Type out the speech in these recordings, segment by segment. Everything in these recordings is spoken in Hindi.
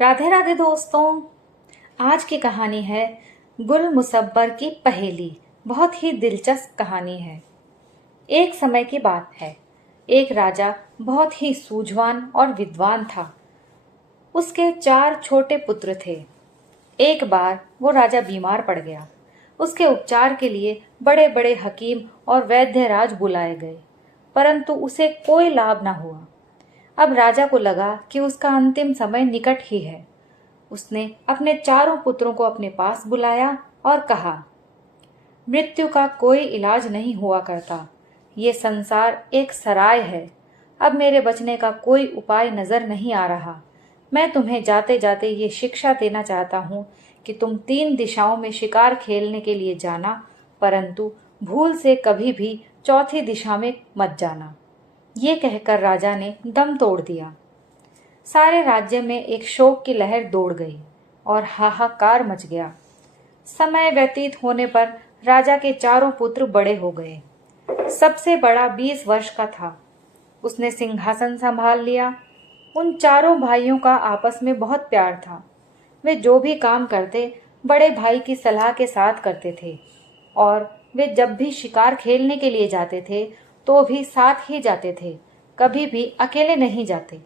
राधे राधे दोस्तों। आज की कहानी है गुल मुसब्बर की पहेली। बहुत ही दिलचस्प कहानी है। एक समय की बात है। एक राजा बहुत ही सूझवान और विद्वान था। उसके 4 छोटे पुत्र थे। एक बार वो राजा बीमार पड़ गया। उसके उपचार के लिए बड़े बड़े हकीम और वैद्यराज बुलाए गए, परंतु उसे कोई लाभ न हुआ। अब राजा को लगा कि उसका अंतिम समय निकट ही है। उसने अपने 4 पुत्रों को अपने पास बुलाया और कहा, मृत्यु का कोई इलाज नहीं हुआ करता। ये संसार एक सराय है। अब मेरे बचने का कोई उपाय नजर नहीं आ रहा। मैं तुम्हें जाते जाते ये शिक्षा देना चाहता हूँ कि तुम 3 दिशाओं में शिकार खेलने के लिए जाना, परंतु भूल से कभी भी चौथी दिशा में मत जाना। ये कहकर राजा ने दम तोड़ दिया। सारे राज्य में एक शोक की लहर दौड़ गई और हाहाकार मच गया। समय व्यतीत होने पर राजा के 4 पुत्र बड़े हो गए। सबसे बड़ा 20 वर्ष का था। उसने सिंहासन संभाल लिया। उन 4 भाइयों का आपस में बहुत प्यार था। वे जो भी काम करते बड़े भाई की सलाह के साथ करते थे, और वे जब भी शिकार खेलने के लिए जाते थे तो भी साथ ही जाते थे, कभी भी अकेले नहीं जाते।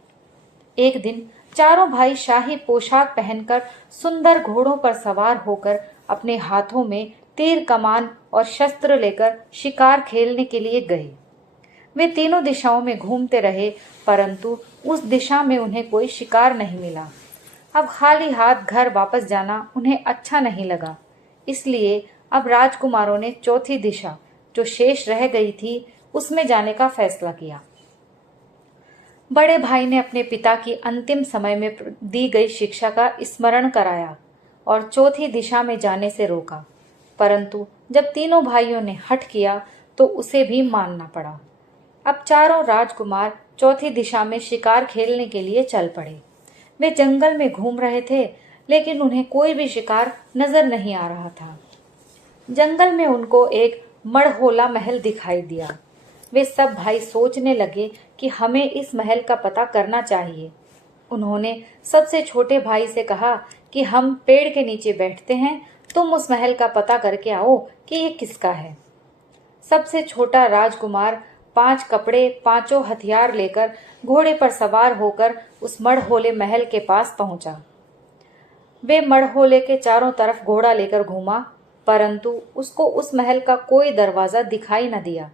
एक दिन 4 भाई शाही पोशाक पहनकर सुंदर घोड़ों पर सवार होकर अपने हाथों में तीर कमान और शस्त्र लेकर शिकार खेलने के लिए गए। वे तीनों दिशाओं में घूमते रहे, परंतु उस दिशा में उन्हें कोई शिकार नहीं मिला। अब खाली हाथ घर वापस जाना उन्हें अच्छा नहीं लगा। इसलिए अब राजकुमारों ने चौथी दिशा, जो शेष रह गई थी, उसमें जाने का फैसला किया। बड़े भाई ने अपने पिता की अंतिम समय में दी गई शिक्षा का स्मरण कराया और चौथी दिशा में जाने से रोका, परंतु जब तीनों भाइयों ने हठ किया तो उसे भी मानना पड़ा। अब 4 राजकुमार चौथी दिशा में शिकार खेलने के लिए चल पड़े। वे जंगल में घूम रहे थे, लेकिन उन्हें कोई भी शिकार नजर नहीं आ रहा था। जंगल में उनको एक मड़होला महल दिखाई दिया। वे सब भाई सोचने लगे कि हमें इस महल का पता करना चाहिए। उन्होंने सबसे छोटे भाई से कहा कि हम पेड़ के नीचे बैठते हैं, तुम उस महल का पता करके आओ कि ये किसका है। सबसे छोटा राजकुमार 5 कपड़े, 5 हथियार लेकर घोड़े पर सवार होकर उस मड़होले महल के पास पहुंचा। वे मड़होले के चारों तरफ घोड़ा लेकर घूमा, परंतु उसको उस महल का कोई दरवाजा दिखाई न दिया।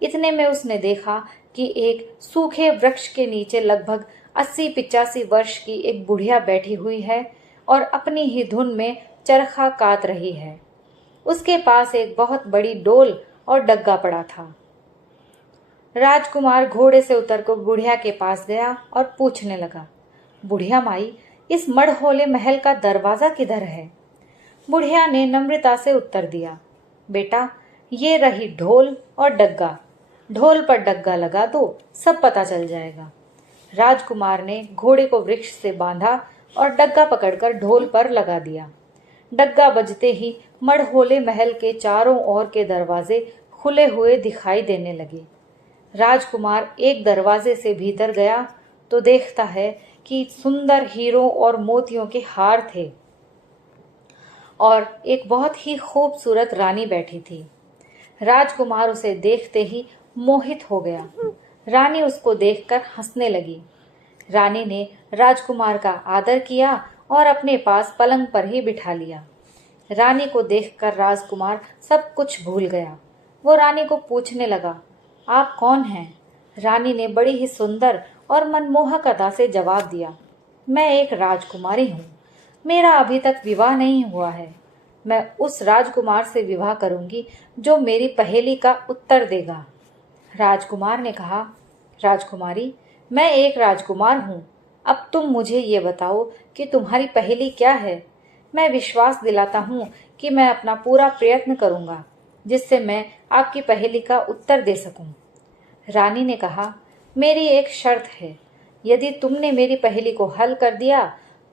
इतने में उसने देखा कि एक सूखे वृक्ष के नीचे लगभग 80-85 वर्ष की एक बुढ़िया बैठी हुई है और अपनी ही धुन में चरखा कात रही है। उसके पास एक बहुत बड़ी डोल और डग्गा पड़ा था। राजकुमार घोड़े से उतरकर बुढ़िया के पास गया और पूछने लगा, बुढ़िया माई, इस मड़होले महल का दरवाजा किधर है? बुढ़िया ने नम्रता से उत्तर दिया, बेटा, ये रही ढोल और डग्गा। ढोल पर डग्गा लगा दो, सब पता चल जाएगा। राजकुमार ने घोड़े को वृक्ष से बांधा और डग्गा पकड़कर ढोल पर लगा दिया। डग्गा बजते ही मड़होले महल के चारों ओर के दरवाजे खुले हुए दिखाई देने लगे। राजकुमार एक दरवाजे से भीतर गया तो देखता है कि सुंदर हीरों और मोतियों के हार थे और एक बहुत ही खूबसूरत रानी बैठी थी। राजकुमार उसे देखते ही मोहित हो गया। रानी उसको देखकर हंसने लगी। रानी ने राजकुमार का आदर किया और अपने पास पलंग पर ही बिठा लिया। रानी को देखकर राजकुमार सब कुछ भूल गया। वो रानी को पूछने लगा, आप कौन हैं? रानी ने बड़ी ही सुंदर और मनमोहक अदा से जवाब दिया, मैं एक राजकुमारी हूँ। मेरा अभी तक विवाह नहीं हुआ है। मैं उस राजकुमार से विवाह करूंगी जो मेरी पहेली का उत्तर देगा। राजकुमार ने कहा, राजकुमारी, मैं एक राजकुमार हूँ। अब तुम मुझे ये बताओ कि तुम्हारी पहेली क्या है। मैं विश्वास दिलाता हूँ कि मैं अपना पूरा प्रयत्न करूँगा, जिससे मैं आपकी पहेली का उत्तर दे सकूँ। रानी ने कहा, मेरी एक शर्त है। यदि तुमने मेरी पहेली को हल कर दिया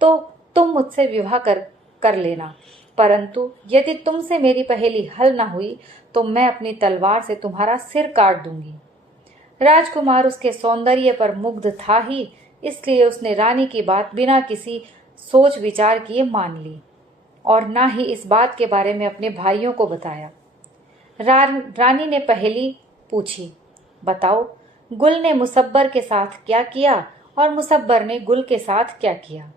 तो तुम मुझसे विवाह कर लेना, परंतु यदि तुमसे मेरी पहेली हल न हुई तो मैं अपनी तलवार से तुम्हारा सिर काट दूंगी। राजकुमार उसके सौंदर्य पर मुग्ध था ही, इसलिए उसने रानी की बात बिना किसी सोच विचार किए मान ली और ना ही इस बात के बारे में अपने भाइयों को बताया। रानी ने पहेली पूछी, बताओ गुल ने मुसब्बर के साथ क्या किया और मुसब्बर ने गुल के साथ क्या किया।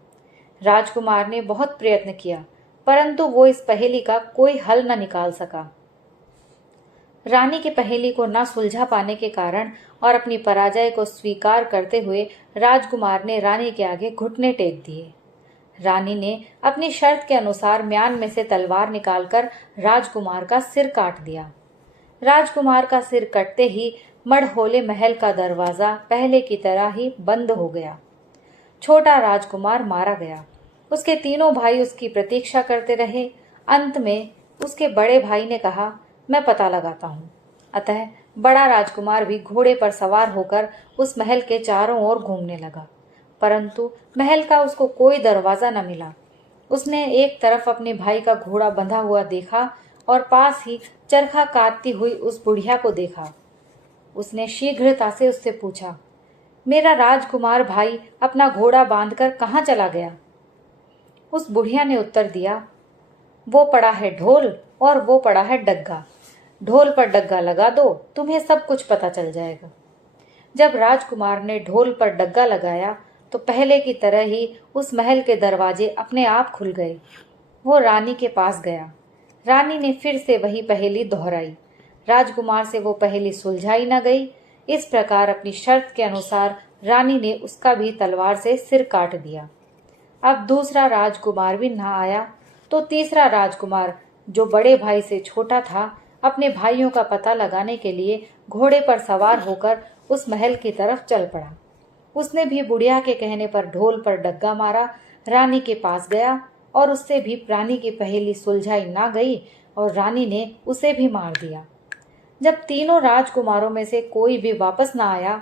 राजकुमार ने बहुत प्रयत्न किया परंतु वो इस पहेली का कोई हल न निकाल सका। रानी की पहेली को न सुलझा पाने के कारण और अपनी पराजय को स्वीकार करते हुए राजकुमार ने रानी के आगे घुटने टेक दिए। रानी ने अपनी शर्त के अनुसार म्यान में से तलवार निकालकर राजकुमार का सिर काट दिया। राजकुमार का सिर कटते ही मड़होले महल का दरवाजा पहले की तरह ही बंद हो गया। छोटा राजकुमार मारा गया। उसके तीनों भाई उसकी प्रतीक्षा करते रहे। अंत में उसके बड़े भाई ने कहा, मैं पता लगाता हूँ। अतः बड़ा राजकुमार भी घोड़े पर सवार होकर उस महल के चारों ओर घूमने लगा, परंतु महल का उसको कोई दरवाजा न मिला। उसने एक तरफ अपने भाई का घोड़ा बंधा हुआ देखा और पास ही चरखा काटती हुई उस बुढ़िया को देखा। उसने शीघ्रता से उससे पूछा, मेरा राजकुमार भाई अपना घोड़ा बांधकर कहाँ चला गया। उस बुढ़िया ने उत्तर दिया, वो पड़ा है ढोल और वो पड़ा है डग्गा। ढोल पर डग्गा लगा दो, तुम्हें सब कुछ पता चल जाएगा। जब राजकुमार ने ढोल पर डग्गा लगाया तो पहले की तरह ही उस महल के दरवाजे अपने आप खुल गए। वो रानी के पास गया। रानी ने फिर से वही पहेली दोहराई। राजकुमार से वो पहेली सुलझाई न गई। इस प्रकार अपनी शर्त के अनुसार रानी ने उसका भी तलवार से सिर काट दिया। अब दूसरा राजकुमार भी ना आया तो तीसरा राजकुमार, जो बड़े भाई से छोटा था, अपने भाइयों का पता लगाने के लिए घोड़े पर सवार होकर उस महल की तरफ चल पड़ा। उसने भी बुढ़िया के कहने पर ढोल पर डग्गा मारा, रानी के पास गया और उससे भी रानी की पहेली सुलझाई ना गई और रानी ने उसे भी मार दिया। जब तीनों राजकुमारों में से कोई भी वापस ना आया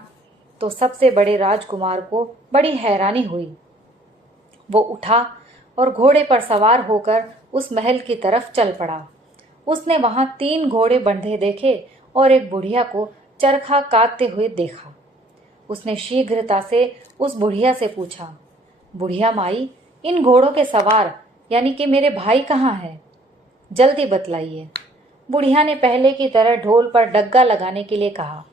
तो सबसे बड़े राजकुमार को बड़ी हैरानी हुई। वो उठा और घोड़े पर सवार होकर उस महल की तरफ चल पड़ा। उसने वहां 3 घोड़े बंधे देखे और एक बुढ़िया को चरखा काटते हुए देखा। उसने शीघ्रता से उस बुढ़िया से पूछा, बुढ़िया माई, इन घोड़ों के सवार यानी कि मेरे भाई कहाँ हैं? जल्दी बतलाइए। बुढ़िया ने पहले की तरह ढोल पर डग्गा लगाने के लिए कहा।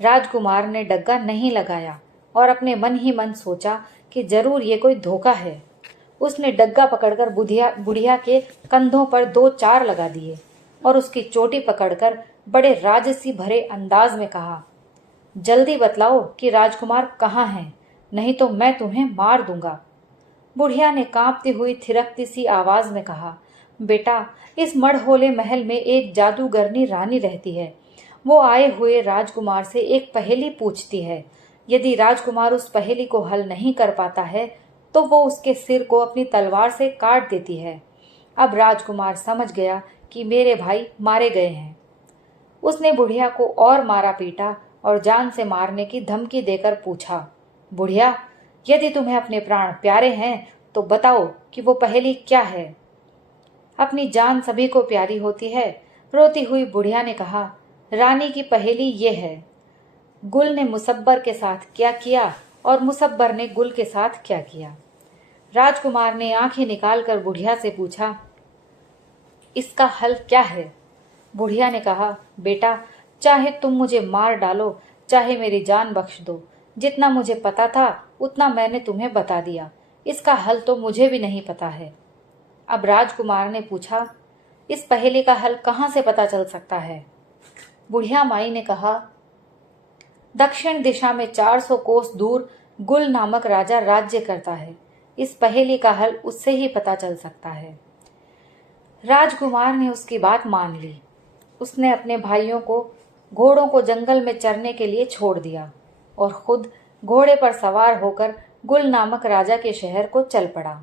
राजकुमार ने डग्गा नहीं लगाया और अपने मन ही मन सोचा कि जरूर ये कोई धोखा है। उसने डग्गा पकड़कर बुढ़िया के कंधों पर 2 चार लगा दिए और उसकी चोटी पकड़कर बड़े राजसी भरे अंदाज में कहा, जल्दी बतलाओ कि राजकुमार कहाँ हैं, नहीं तो मैं तुम्हें मार दूंगा। बुढ़िया ने कांपती हुई थिरकती सी आवाज में कहा, बेटा, इस मड़होले महल में एक जादूगरनी रानी रहती है। वो आए हुए राजकुमार से एक पहेली पूछती है। यदि राजकुमार उस पहेली को हल नहीं कर पाता है तो वो उसके सिर को अपनी तलवार से काट देती है। अब राजकुमार समझ गया कि मेरे भाई मारे गए हैं। उसने बुढ़िया को और मारा पीटा और जान से मारने की धमकी देकर पूछा, बुढ़िया, यदि तुम्हें अपने प्राण प्यारे हैं तो बताओ कि वो पहेली क्या है। अपनी जान सभी को प्यारी होती है। रोती हुई बुढ़िया ने कहा, रानी की पहेली ये है, गुल ने मुसब्बर के साथ क्या किया और मुसब्बर ने गुल के साथ क्या किया। राजकुमार ने आंखें निकालकर बुढ़िया से पूछा, इसका हल क्या है? बुढ़िया ने कहा, बेटा, चाहे तुम मुझे मार डालो, चाहे मेरी जान बख्श दो, जितना मुझे पता था उतना मैंने तुम्हें बता दिया। इसका हल तो मुझे भी नहीं पता है। अब राजकुमार ने पूछा, इस पहेली का हल कहाँ से पता चल सकता है? बुढ़िया माई ने कहा, दक्षिण दिशा में 400 कोस दूर गुल नामक राजा राज्य करता है। इस पहेली का हल उससे ही पता चल सकता है। राजकुमार ने उसकी बात मान ली। उसने अपने भाइयों को घोड़ों को जंगल में चरने के लिए छोड़ दिया और खुद घोड़े पर सवार होकर गुल नामक राजा के शहर को चल पड़ा।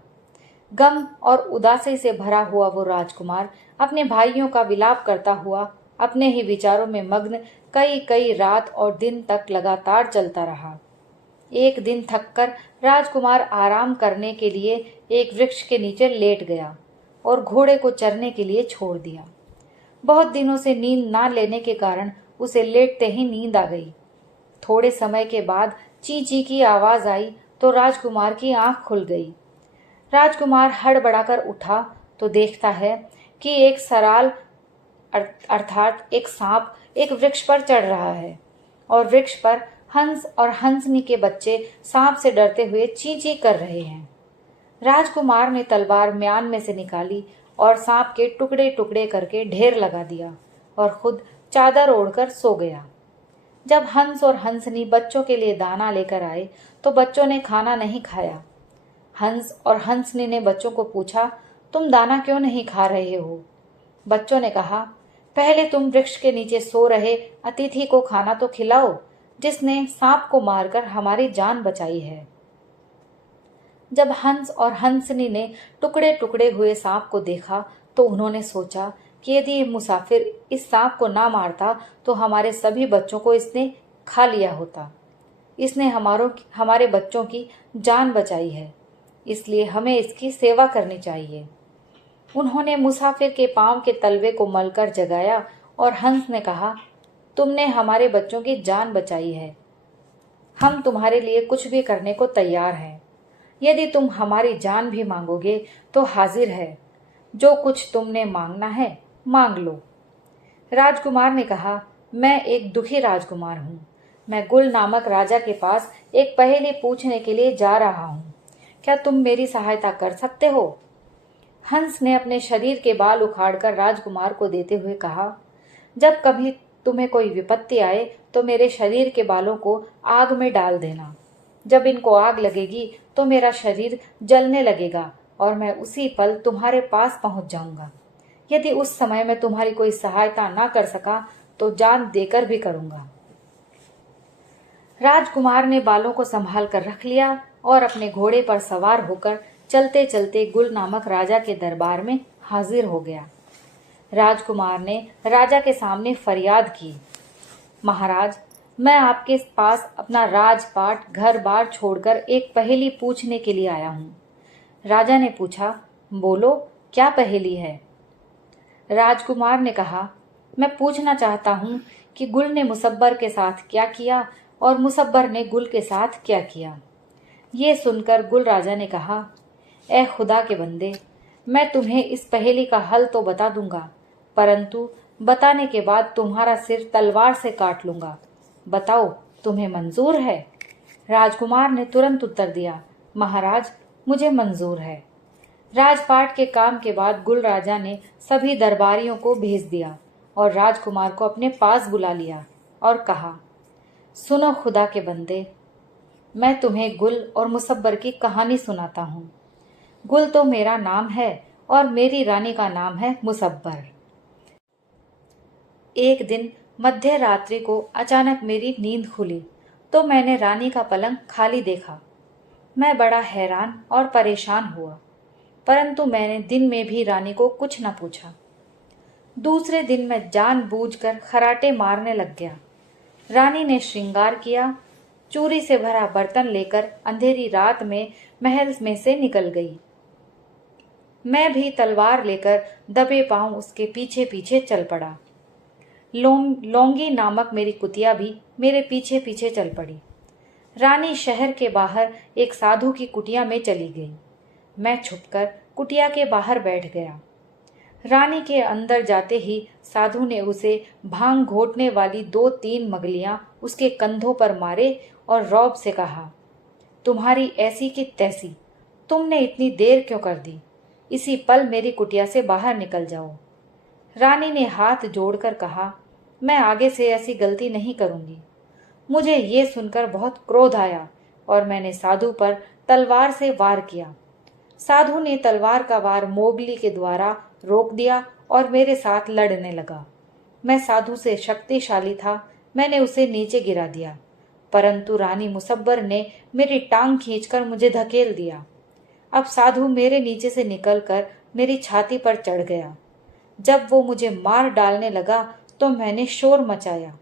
गम और उदासी से भरा हुआ वो राजकुमार अपने भाइयों का विलाप करता हुआ अपने ही विचारों में मग्न कई कई रात और दिन तक लगातार चलता रहा। एक दिन थककर राजकुमार आराम करने के लिए एक वृक्ष के नीचे लेट गया और घोड़े को चरने के लिए छोड़ दिया। बहुत दिनों से नींद ना लेने के कारण उसे लेटते ही नींद आ गई। थोड़े समय के बाद ची ची की आवाज आई तो राजकुमार की आंख खुल गई। राजकुमार हड़बड़ाकर उठा तो देखता है कि एक सराल अर्थात एक सांप एक वृक्ष पर चढ़ रहा है और वृक्ष पर हंस और हंसनी के बच्चे सांप से डरते हुए ची ची कर रहे हैं। राजकुमार ने तलवार म्यान में से निकाली और सांप के टुकड़े टुकड़े करके ढेर लगा दिया और खुद चादर ओढ़कर सो गया। जब हंस और हंसनी बच्चों के लिए दाना लेकर आए तो बच्चों ने खाना नहीं खाया। हंस और हंसनी ने बच्चों को पूछा, तुम दाना क्यों नहीं खा रहे हो? बच्चों ने कहा, पहले तुम वृक्ष के नीचे सो रहे अतिथि को खाना तो खिलाओ जिसने सांप को मारकर हमारी जान बचाई है। जब हंस और हंसनी ने टुकड़े टुकड़े हुए सांप को देखा तो उन्होंने सोचा कि यदि ये मुसाफिर इस सांप को ना मारता तो हमारे सभी बच्चों को इसने खा लिया होता। इसने हमारे बच्चों की जान बचाई है, इसलिए हमें इसकी सेवा करनी चाहिए। उन्होंने मुसाफिर के पांव के तलवे को मलकर जगाया और हंस ने कहा, तुमने हमारे बच्चों की जान बचाई है, हम तुम्हारे लिए कुछ भी करने को तैयार हैं। यदि तुम हमारी जान भी मांगोगे तो हाजिर है, जो कुछ तुमने मांगना है मांग लो। राजकुमार ने कहा, मैं एक दुखी राजकुमार हूँ। मैं गुल नामक राजा के पास एक पहेली पूछने के लिए जा रहा हूँ। क्या तुम मेरी सहायता कर सकते हो? हंस ने अपने शरीर के बाल उखाड़कर राजकुमार को देते हुए कहा, जब कभी तुम्हें कोई विपत्ति आए तो मेरे शरीर के बालों को आग में डाल देना। जब इनको आग लगेगी तो मेरा शरीर जलने लगेगा और मैं उसी पल तुम्हारे पास पहुंच जाऊंगा। यदि उस समय मैं तुम्हारी कोई सहायता ना कर सका तो जान देकर भी करूंगा। राजकुमार ने बालों को संभाल कर रख लिया और अपने घोड़े पर सवार होकर चलते चलते गुल नामक राजा के दरबार में हाजिर हो गया। राजकुमार ने राजा के सामने फरियाद की, महाराज, मैं आपके पास अपना राजपाट घर बार छोड़कर एक पहेली पूछने के लिए आया हूँ। राजा ने पूछा, बोलो, क्या पहेली है? राजकुमार ने कहा, मैं पूछना चाहता हूँ कि गुल ने मुसब्बर के साथ क्या किया और मुसब्बर ने गुल के साथ क्या किया। ये सुनकर गुल राजा ने कहा, ए खुदा के बंदे, मैं तुम्हें इस पहेली का हल तो बता दूंगा, परंतु बताने के बाद तुम्हारा सिर तलवार से काट लूंगा। बताओ, तुम्हें मंजूर है? राजकुमार ने तुरंत उत्तर दिया, महाराज, मुझे मंजूर है। राजपाट के काम के बाद गुल राजा ने सभी दरबारियों को भेज दिया और राजकुमार को अपने पास बुला लिया और कहा, सुनो खुदा के बंदे, मैं तुम्हें गुल और मुसब्बर की कहानी सुनाता हूँ। गुल तो मेरा नाम है और मेरी रानी का नाम है मुसब्बर। एक दिन मध्य रात्रि को अचानक मेरी नींद खुली तो मैंने रानी का पलंग खाली देखा। मैं बड़ा हैरान और परेशान हुआ, परंतु मैंने दिन में भी रानी को कुछ न पूछा। दूसरे दिन मैं जानबूझकर खराटे मारने लग गया। रानी ने श्रृंगार किया, चूरी से भरा बर्तन लेकर अंधेरी रात में महल में से निकल गई। मैं भी तलवार लेकर दबे पांव उसके पीछे पीछे चल पड़ा। लौंगी नामक मेरी कुतिया भी मेरे पीछे पीछे चल पड़ी। रानी शहर के बाहर एक साधु की कुटिया में चली गई। मैं छुपकर कुटिया के बाहर बैठ गया। रानी के अंदर जाते ही साधु ने उसे भांग घोटने वाली 2-3 मगलियां उसके कंधों पर मारे और रौब से कहा, तुम्हारी ऐसी की तैसी, तुमने इतनी देर क्यों कर दी? इसी पल मेरी कुटिया से बाहर निकल जाओ। रानी ने हाथ जोड़कर कहा, मैं आगे से ऐसी गलती नहीं करूंगी। मुझे ये सुनकर बहुत क्रोध आया और मैंने साधु पर तलवार से वार किया। साधु ने तलवार का वार मोगली के द्वारा रोक दिया और मेरे साथ लड़ने लगा। मैं साधु से शक्तिशाली था, मैंने उसे नीचे गिरा दिया, परंतु रानी मुसब्बर ने मेरी टांग खींचकर मुझे धकेल दिया। अब साधु मेरे नीचे से निकलकर मेरी छाती पर चढ़ गया। जब वो मुझे मार डालने लगा तो मैंने शोर मचाया।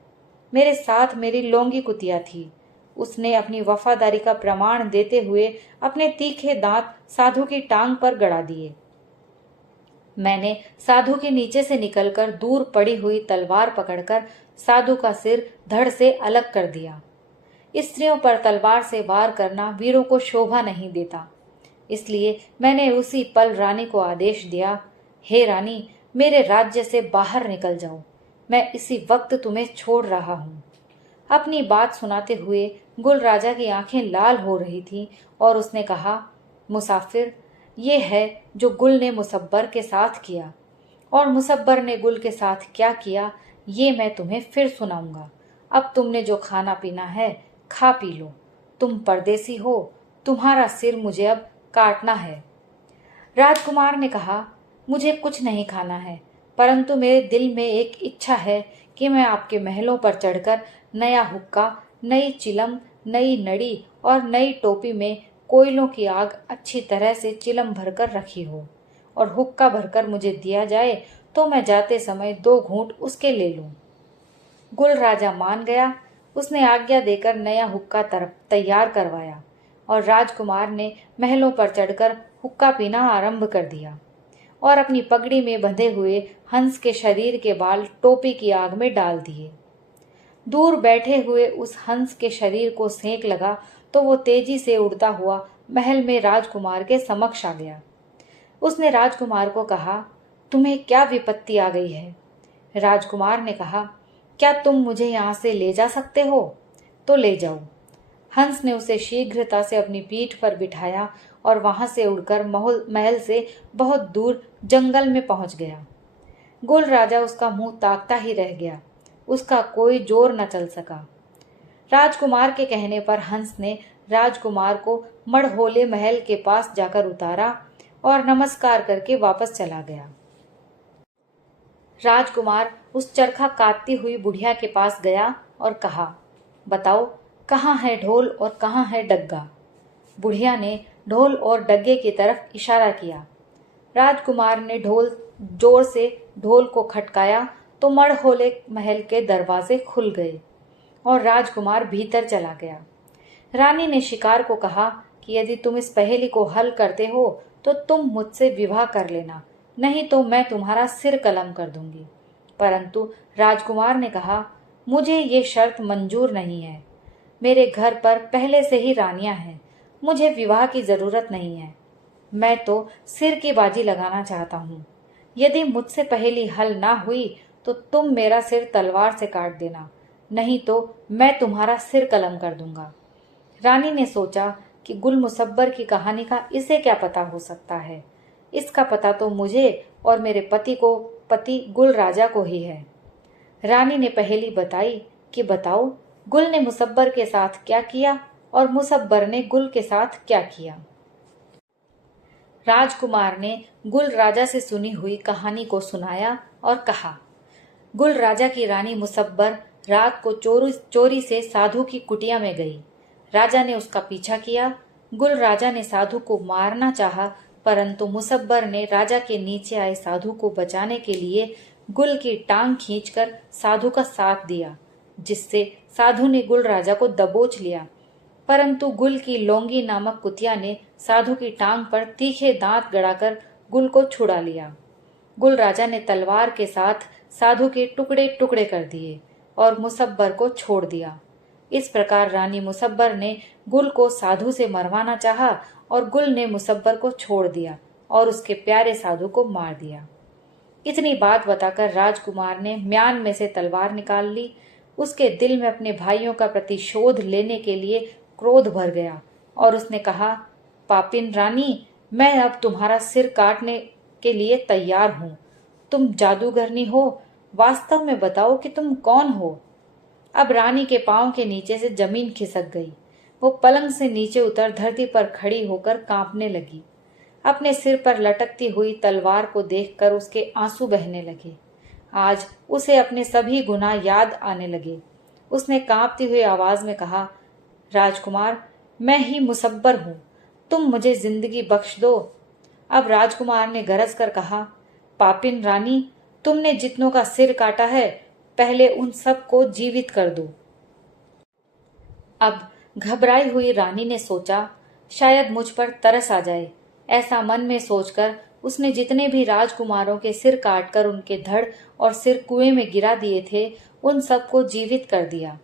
मेरे साथ मेरी लौंगी कुतिया थी। उसने अपनी वफादारी का प्रमाण देते हुए अपने तीखे दांत साधु की टांग पर गड़ा दिए। मैंने साधु के नीचे से निकलकर दूर पड़ी हुई तलवार पकड़कर साधु का सिर धड़ से अलग कर दिया। स्त्रियों पर तलवार से वार करना वीरों को शोभा नहीं देता। इसलिए मैंने उसी पल रानी को आदेश दिया, हे रानी, मेरे राज्य से बाहर निकल जाओ, मैं इसी वक्त तुम्हें छोड़ रहा हूँ। अपनी बात सुनाते हुए गुल राजा की आंखें लाल हो रही थीं और उसने कहा, मुसाफिर, ये है जो गुल ने मुसब्बर के साथ किया, और मुसब्बर ने गुल के साथ क्या किया ये मैं तुम्हें फिर सुनाऊंगा। अब तुमने जो खाना पीना है खा पी लो। तुम परदेसी हो, तुम्हारा सिर मुझे अब काटना है। राजकुमार ने कहा, मुझे कुछ नहीं खाना है, परंतु मेरे दिल में एक इच्छा है कि मैं आपके महलों पर चढ़कर नया हुक्का, नई चिलम, नई नड़ी और नई टोपी में कोयलों की आग अच्छी तरह से चिलम भरकर रखी हो और हुक्का भरकर मुझे दिया जाए तो मैं जाते समय 2 घूंट उसके ले लूं। गुल राजा मान गया। उसने आज्ञा देकर नया हुक्का तैयार करवाया और राजकुमार ने महलों पर चढ़कर हुक्का पीना आरंभ कर दिया और अपनी पगड़ी में बंधे हुए हंस के शरीर के बाल टोपी की आग में डाल दिए। दूर बैठे हुए उस हंस के शरीर को सेंक लगा तो वो तेजी से उड़ता हुआ महल में राजकुमार के समक्ष आ गया। उसने राजकुमार को कहा, तुम्हें क्या विपत्ति आ गई है? राजकुमार ने कहा, क्या तुम मुझे यहाँ से ले जा सकते हो? तो ले जाओ। हंस ने उसे शीघ्रता से अपनी पीठ पर बिठाया और वहां से उड़कर महल से बहुत दूर जंगल में पहुंच गया। गुल राजा उसका मुंह ताकता ही रह गया। उसका कोई जोर न चल सका। राजकुमार के कहने पर हंस ने राजकुमार को मड़होले महल के पास जाकर उतारा और नमस्कार करके वापस चला गया। राजकुमार उस चरखा काटती हुई बुढ़िया के पास गया और कहा, बताओ, कहाँ है ढोल और कहाँ है डग्गा? बुढ़िया ने ढोल और डग्गे की तरफ इशारा किया। राजकुमार ने जोर से ढोल को खटकाया तो मड़होले महल के दरवाजे खुल गए और राजकुमार भीतर चला गया। रानी ने शिकार को कहा कि यदि तुम इस पहेली को हल करते हो तो तुम मुझसे विवाह कर लेना, नहीं तो मैं तुम्हारा सिर कलम कर दूंगी। परंतु राजकुमार ने कहा, मुझे ये शर्त मंजूर नहीं है। मेरे घर पर पहले से ही रानियां हैं, मुझे विवाह की जरूरत नहीं है। मैं तो सिर की बाजी लगाना चाहता हूँ। यदि मुझसे पहेली हल ना हुई तो तुम मेरा सिर तलवार से काट देना, नहीं तो मैं तुम्हारा सिर कलम कर दूंगा। रानी ने सोचा कि गुल मुसब्बर की कहानी का इसे क्या पता हो सकता है। इसका पता तो मुझे और मेरे पति गुल राजा को ही है। रानी ने पहेली बताई कि बताओ, गुल ने मुसब्बर के साथ क्या किया और मुसब्बर ने गुल के साथ क्या किया। राजकुमार ने गुल राजा से सुनी हुई कहानी को सुनाया और कहा, गुल राजा की रानी मुसब्बर रात को चोरी से साधु की कुटिया में गई। राजा ने उसका पीछा किया। गुल राजा ने साधु को मारना चाहा, परंतु मुसब्बर ने राजा के नीचे आए साधु को बचाने के लिए गुल की टांग खींचकर साधु का साथ दिया, जिससे साधु ने गुल राजा को दबोच लिया। परंतु गुल की लौंगी नामक कुतिया ने साधु की टांग पर तीखे दांत गड़ाकर गुल को छुड़ा लिया। गुल राजा ने तलवार के साथ साधु के टुकड़े टुकड़े कर दिए और मुसब्बर को छोड़ दिया। इस प्रकार रानी मुसब्बर ने गुल को साधु से मरवाना चाहा और गुल ने मुसब्बर को छोड़ दिया और उसके प्यारे साधु को मार दिया। इतनी बात बताकर राजकुमार ने म्यान में से तलवार निकाल ली। उसके दिल में अपने भाइयों का प्रतिशोध लेने के लिए क्रोध भर गया और उसने कहा, पापिन रानी, मैं अब तुम्हारा सिर काटने के लिए तैयार हूँ। तुम जादूगरनी हो, वास्तव में बताओ कि तुम कौन हो। अब रानी के पांव के नीचे से जमीन खिसक गई। वो पलंग से नीचे उतर धरती पर खड़ी होकर कांपने लगी। अपने सिर पर लटकती हुई तलवार को देखकर उसके आंसू बहने लगे। आज उसे अपने सभी गुनाह याद आने लगे। उसने कांपती हुई आवाज में कहा, राजकुमार, मैं ही मुसब्बर हूँ, तुम मुझे जिंदगी बख्श दो। अब राजकुमार ने गरज कर कहा, पापिन रानी, तुमने जितनों का सिर काटा है, पहले उन सब को जीवित कर दो। अब घबराई हुई रानी ने सोचा, शायद मुझ पर तरस आ जाए। ऐसा मन में सोचकर उसने जितने भी राजकुमारों के सिर काटकर उनके धड़ और सिर कुएं में गिरा दिए थे, उन सबको जीवित कर दिया।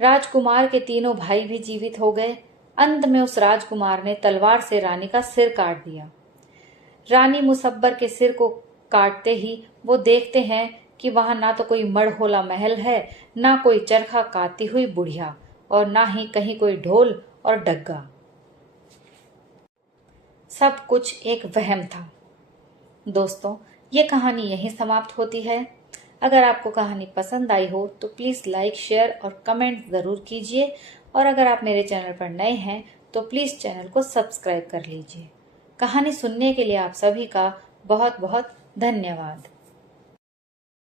राजकुमार के तीनों भाई भी जीवित हो गए। अंत में उस राजकुमार ने तलवार से रानी का सिर काट दिया। रानी मुसब्बर के सिर को काटते ही वो देखते हैं कि वहां ना तो कोई मड़होला महल है, ना कोई चरखा काटती हुई बुढ़िया, और ना ही कहीं कोई ढोल और डग्गा। सब कुछ एक वहम था। दोस्तों, ये कहानी यहीं समाप्त होती है। अगर आपको कहानी पसंद आई हो तो प्लीज़ लाइक, शेयर और कमेंट ज़रूर कीजिए। और अगर आप मेरे चैनल पर नए हैं तो प्लीज़ चैनल को सब्सक्राइब कर लीजिए। कहानी सुनने के लिए आप सभी का बहुत बहुत धन्यवाद।